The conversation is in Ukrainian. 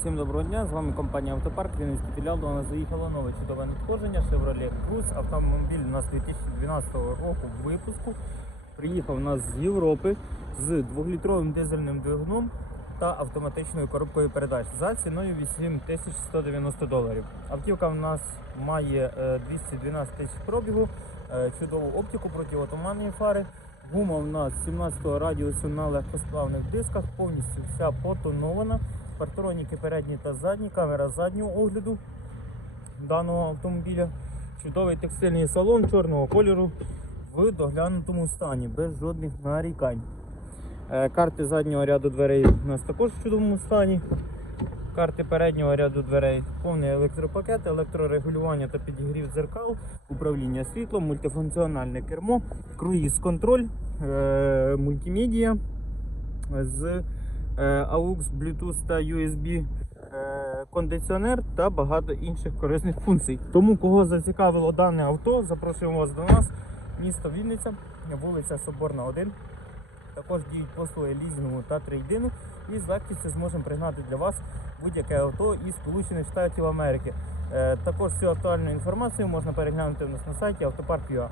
Всім доброго дня, з вами компанія Автопарк, Вінницький філіал. До нас заїхало нове чудове надходження Chevrolet Cruze. Автомобіль у нас 2012 року випуску. Приїхав у нас з Європи з 2-літровим дизельним двигуном та автоматичною коробкою передач за ціною 8190 доларів. Автівка в нас має е, 212 тисяч пробігу, е, чудову оптику противотуманні фари. Гума у нас 17 радіусу на легкосплавних дисках, повністю вся потонована. Партроніки передні та задні, камера заднього огляду даного автомобіля. Чудовий текстильний салон чорного кольору в доглянутому стані, без жодних нарікань. Е, Карти заднього ряду дверей у нас також в чудовому стані. Карти переднього ряду дверей, повний електропакет, електрорегулювання та підігрів дзеркал, управління світлом, мультифункціональне кермо, круїз-контроль, е, мультимедіа з AUX, Bluetooth та USB е, кондиціонер та багато інших корисних функцій. Тому, кого зацікавило дане авто, запрошуємо вас до нас. Місто Вінниця, вулиця Соборна 1. Також діють послуги лізінгу та трейдину і з легкістю зможемо пригнати для вас будь-яке авто із Сполучених Штатів Америки. Е, Також всю актуальну інформацію можна переглянути у нас на сайті автопарк.ua.